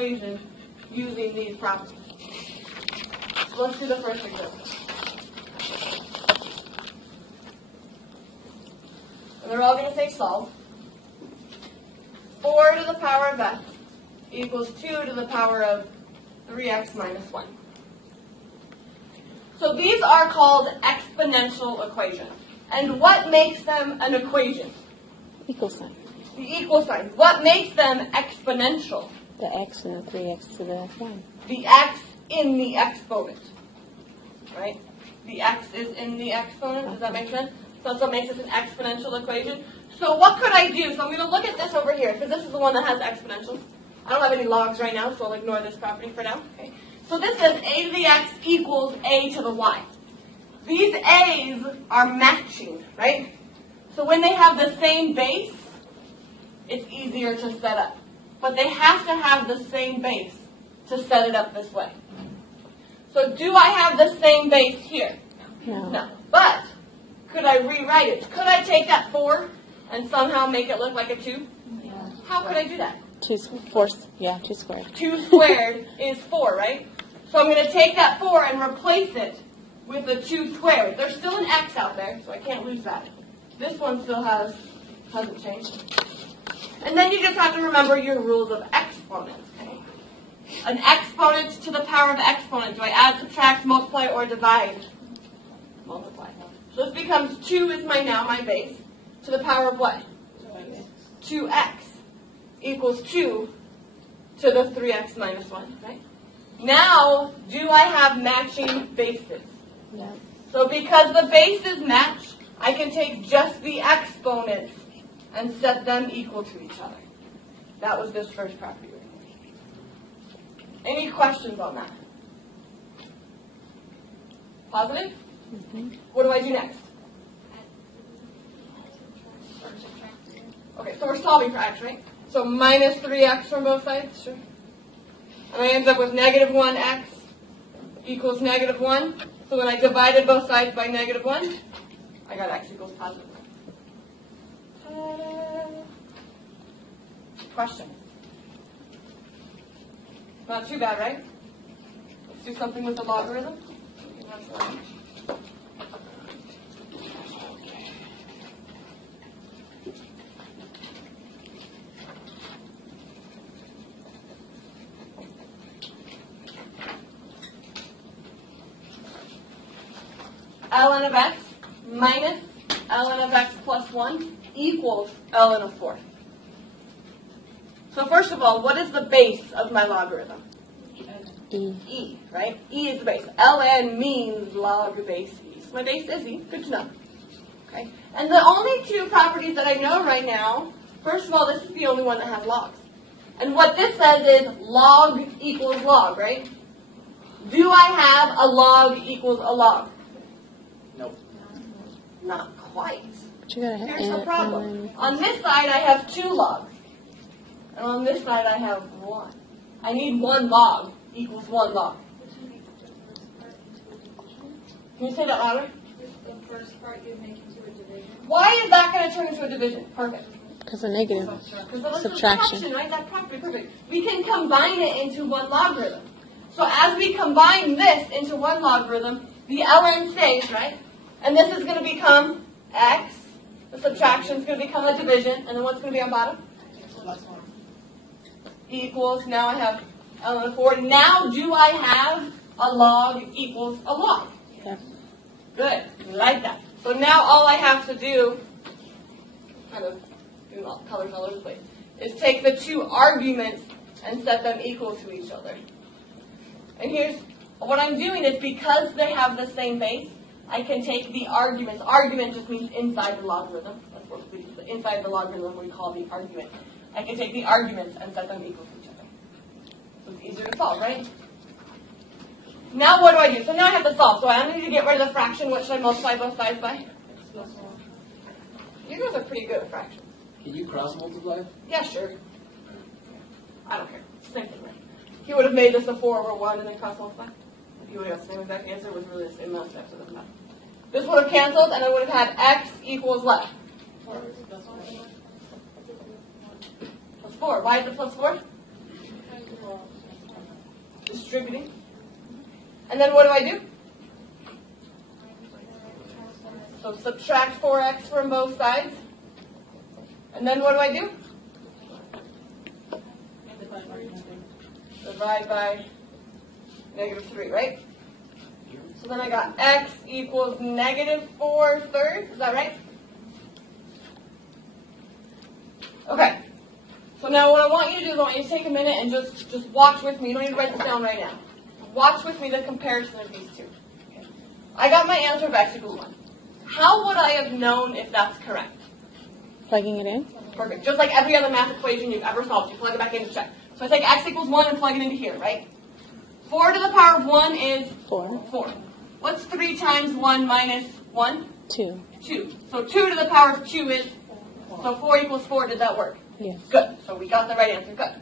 equation using these properties. So let's do the first example. And they're all going to say solve. 4 to the power of x equals 2 to the power of 3x minus 1. So these are called exponential equations. And what makes them an equation? Equal sign. The equal sign. What makes them exponential? The x and the 3x to the 1. The x in the exponent. Right? The x is in the exponent. Does that make sense? So that's what makes it an exponential equation. So what could I do? So I'm going to look at this over here, because this is the one that has exponentials. I don't have any logs right now, so I'll ignore this property for now. Okay? So this says a to the x equals a to the y. These a's are matching, right? So when they have the same base, it's easier to set up. But they have to have the same base to set it up this way. So do I have the same base here? No. But could I rewrite it? Could I take that 4 and somehow make it look like a 2? Yeah. How could I do that? 2 squared. 2 squared is 4, right? So I'm going to take that 4 and replace it with a 2 squared. There's still an x out there, so I can't lose that. This one still hasn't changed. And then you just have to remember your rules of exponents, okay? An exponent to the power of an exponent. Do I add, subtract, multiply, or divide? Multiply. So this becomes 2 is my base, to the power of what? 2x equals 2 to the 3x minus 1, right? Now, do I have matching bases? Yeah. So because the bases match, I can take just the exponents and set them equal to each other. That was this first property. Any questions on that? Positive? Mm-hmm. What do I do next? Okay, so we're solving for x, right? So minus 3x from both sides, sure. And I end up with negative 1x equals negative 1. So when I divided both sides by negative 1, I got x equals positive 1. Question? Not too bad, right? Let's do something with the logarithm. ln of x minus ln of x plus 1 equals ln of 4. So first of all, what is the base of my logarithm? E, right? E is the base. ln means log base e. So my base is e. Good to know. Okay. And the only two properties that I know right now, first of all, this is the only one that has logs. And what this says is log equals log, right? Do I have a log equals a log? Nope. Not quite. But you gotta have Here's the problem. On this side, I have 2 logs. And on this side, I have 1. I need 1 log equals 1 log. Can you say that louder? The first part you make into a division. Why is that going to turn into a division? Perfect. Because of negative Because of subtraction. Right? That's perfect. We can combine it into 1 logarithm. So as we combine this into 1 logarithm, the ln stays, right? And this is going to become x. The subtraction is going to become a division. And then what's going to be on bottom? Equals, now I have ln of 4. Now do I have a log equals a log? Yeah. Good. Like that. So now all I have to do, kind of doing all colors all over the place, is take the 2 arguments and set them equal to each other. And here's what I'm doing is because they have the same base, I can take the arguments. Argument just means inside the logarithm. That's what inside the logarithm we call the argument. I can take the arguments and set them equal to each other. So it's easier to solve, right? Now what do I do? So now I have to solve. So I need to get rid of the fraction. What should I multiply both sides by? You guys are pretty good at fractions. Can you cross multiply? Yeah, sure. I don't care. Same thing, right? He would have made this a 4 over 1 and then cross multiply. You would have the same exact answer. It was really the same amount of steps. So it doesn't matter. This would have canceled, and I would have had x equals what? Plus 4. Why is it plus 4? Distributing. And then what do? So subtract 4x from both sides. And then what do? Divide by -3, right? So then I got x equals -4/3. Is that right? Okay. So now what I want you to do is I want you to take a minute and just watch with me. You don't need to write this down right now. Watch with me the comparison of these two. Okay. I got my answer of x equals 1. How would I have known if that's correct? Plugging it in? Perfect. Just like every other math equation you've ever solved, you plug it back in to check. So I take x equals 1 and plug it into here, right? 4 to the power of 1 is 4. 4. What's 3 times 1 minus 1? 2. 2. So 2 to the power of 2 is, so 4 equals 4. Did that work? Yes. Good. So we got the right answer. Good.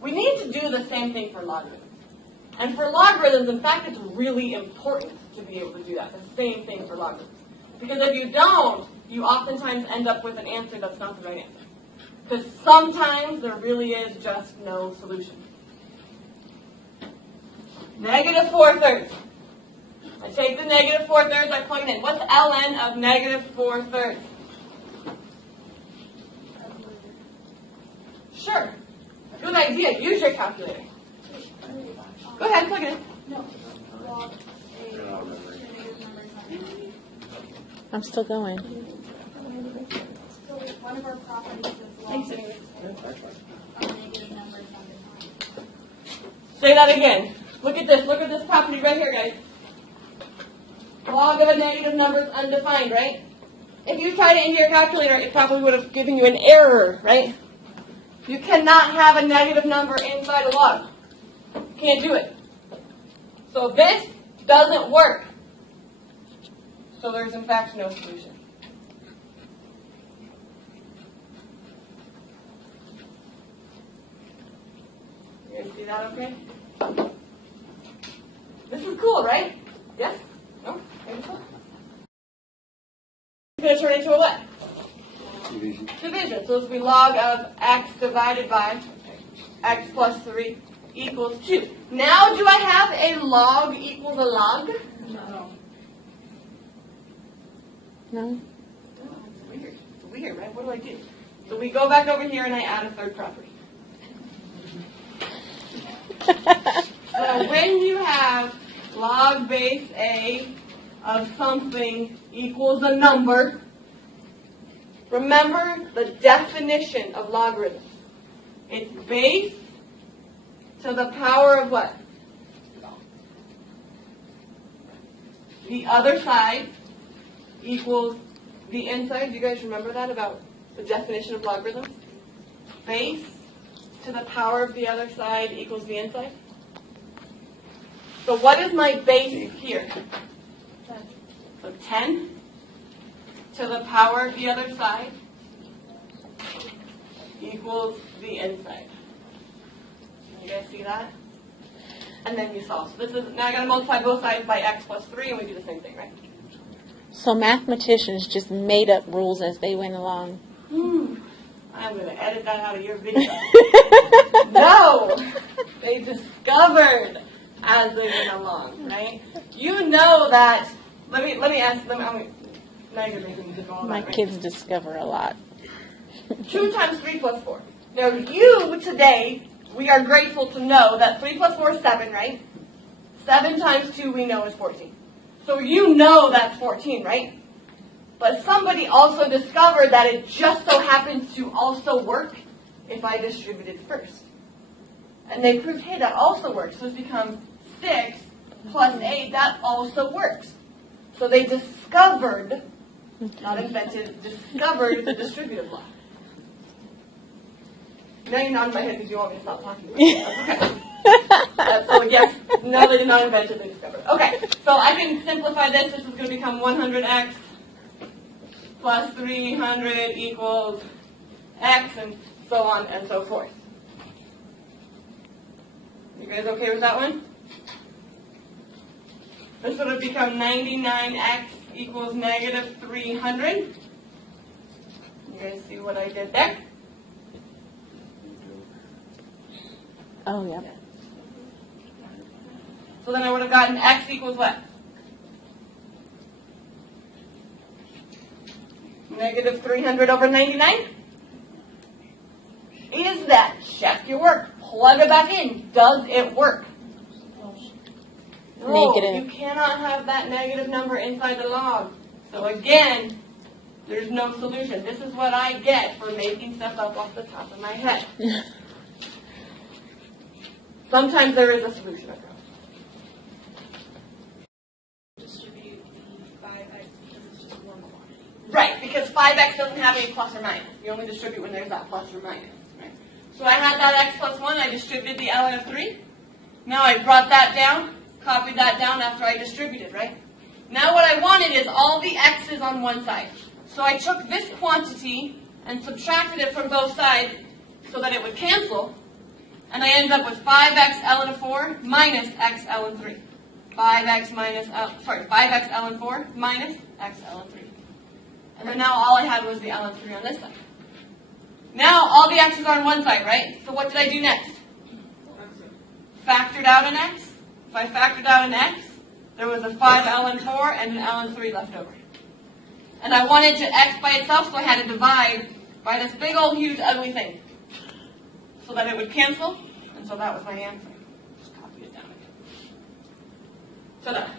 We need to do the same thing for logarithms. And for logarithms, in fact, it's really important to be able to do that. The same thing for logarithms. Because if you don't, you oftentimes end up with an answer that's not the right answer. Because sometimes there really is just no solution. -4/3. I take the -4/3, I plug it in. What's ln of -4/3? Sure. Good idea. Use your calculator. Go ahead, plug it in. No, log a negative numbers on I'm still going. So one of our properties is Thanks, log anyways. negative numbers on the Say that again. Look at this. Look at this property right here, guys. Log of a negative number is undefined, right? If you tried it into your calculator, it probably would have given you an error, right? You cannot have a negative number inside a log. You can't do it. So this doesn't work. So there's in fact no solution. You guys see that okay? This is cool, right? Yes? No? Maybe so? It's going to turn into a what? Division. Division. So this will be log of x divided by x plus 3 equals 2. Now, do I have a log equals a log? No. No? It's weird. It's weird, right? What do I do? So we go back over here and I add a third property. So when you have log base A of something equals a number, remember the definition of logarithms. It's base to the power of what? The other side equals the inside. Do you guys remember that about the definition of logarithms? Base to the power of the other side equals the inside. So what is my base here? So 10 to the power of the other side equals the inside. You guys see that? And then you solve. So this is, now I got to multiply both sides by x plus 3 and we do the same thing, right? So mathematicians just made up rules as they went along. I'm going to edit that out of your video. No! They discovered as they went along, right? You know that, let me ask them, now you're making me do all My that, right? kids discover a lot. 2 times 3 plus 4. Now you, today, we are grateful to know that 3 plus 4 is 7, right? 7 times 2 we know is 14. So you know that's 14, right? But somebody also discovered that it just so happens to also work if I distribute it first. And they proved, hey, that also works. So this becomes 6 plus 8, that also works. So they discovered, not invented, discovered the distributive law. Now you're nodding my head because you want me to stop talking. Okay. So yes, no, they did not invent it, they discovered it. Okay, so I can simplify this. This is going to become 100x plus 300 equals x, and so on and so forth. You guys okay with that one? This would have become 99x equals negative 300. You guys see what I did there? Oh, yeah. So then I would have gotten x equals what? Negative 300 over 99? Is that? Check your work. Plug it back in. Does it work? No, Negative. you cannot have that negative number inside the log. So again, there's no solution. This is what I get for making stuff up off the top of my head. Sometimes there is a solution. I promise. Distribute the 5x because it's just one quantity. Right, because 5x doesn't have any plus or minus. You only distribute when there's that plus or minus. Right? So I had that x plus 1. I distributed the ln of 3. Now I brought that down, copied that down after I distributed, right? Now what I wanted is all the x's on one side. So I took this quantity and subtracted it from both sides so that it would cancel. And I ended up with 5x ln of 4 minus x ln 3. 5x ln 4 minus x ln 3. And then now all I had was the ln 3 on this side. Now all the x's are on one side, right? So what did I do next? Factored out an x. If I factored out an x, there was a 5 ln 4 and an ln 3 left over. And I wanted to x by itself, so I had to divide by this big old huge ugly thing. So that it would cancel, and so that was my answer. Just copy it down again. Ta-da.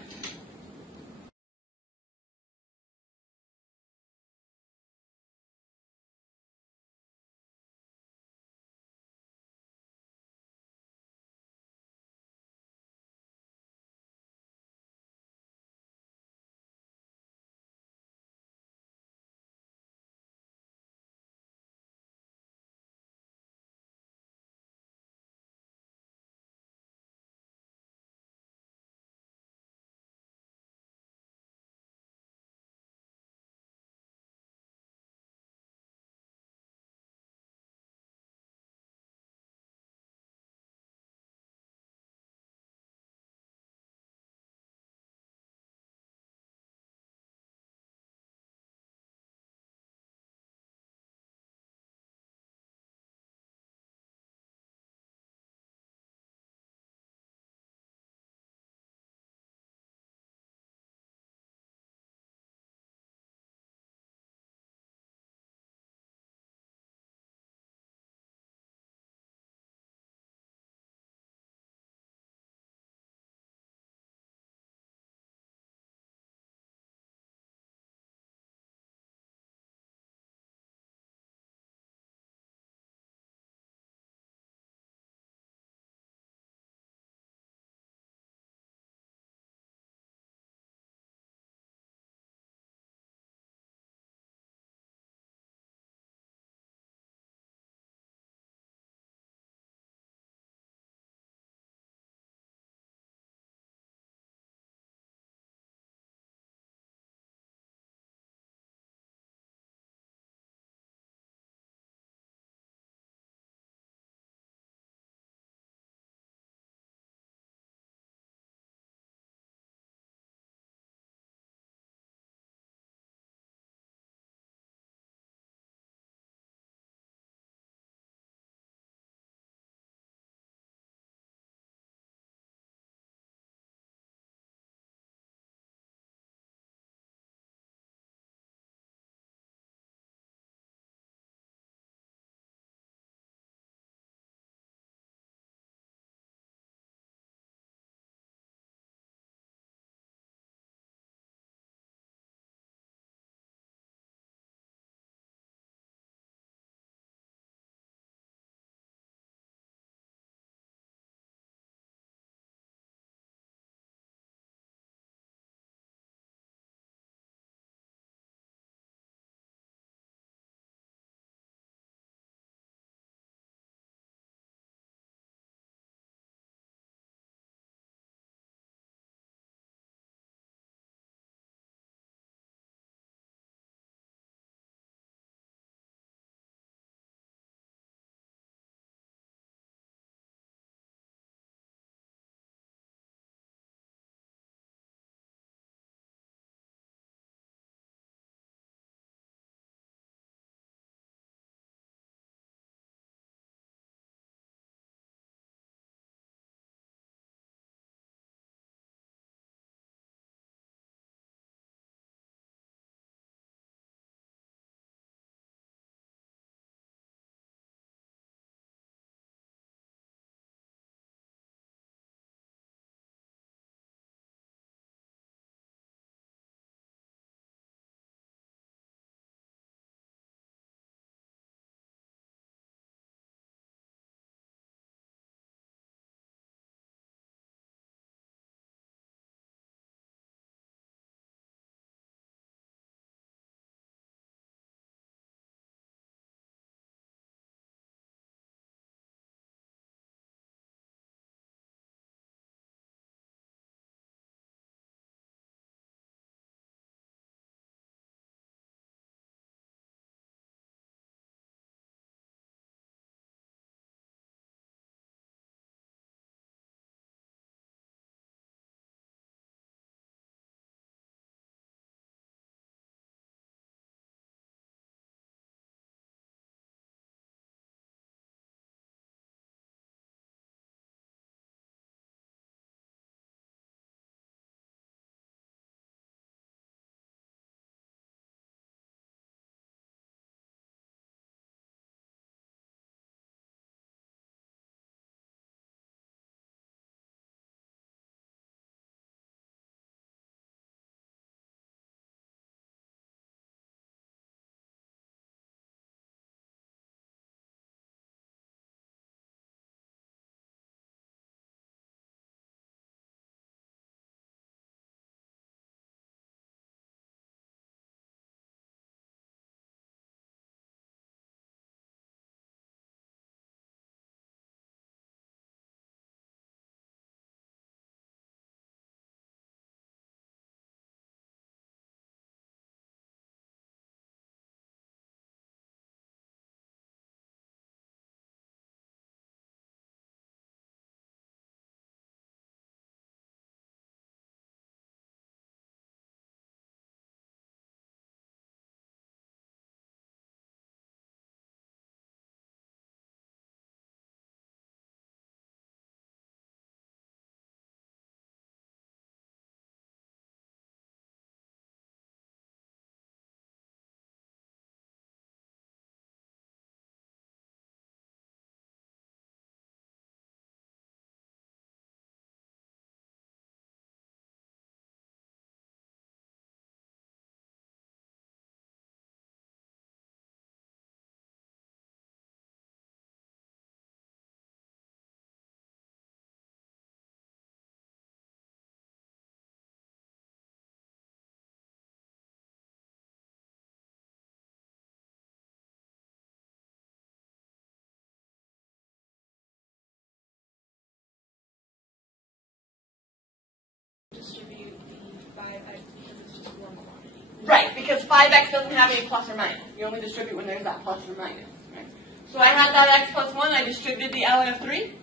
5x doesn't have any plus or minus. You only distribute when there's that plus or minus. Right? So I had that x plus 1, I distributed the ln of 3.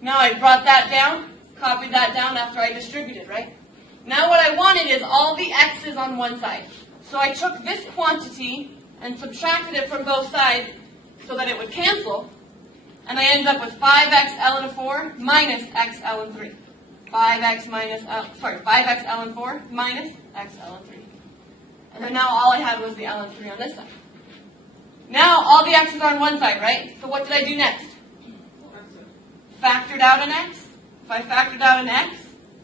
Now I brought that down, copied that down after I distributed, right? Now what I wanted is all the x's on one side. So I took this quantity and subtracted it from both sides so that it would cancel. And I ended up with 5x ln of 4 minus x ln 3. 5x ln 4 minus x ln 3. And then now all I had was the ln 3 on this side. Now all the x's are on one side, right? So what did I do next? Factored out an x. If I factored out an x,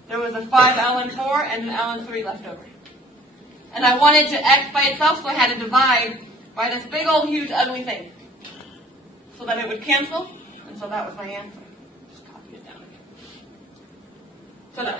there was a 5 ln 4 and an ln 3 left over. And I wanted to x by itself, so I had to divide by this big old huge ugly thing. So that it would cancel, and so that was my answer. Just copy it down again. So now,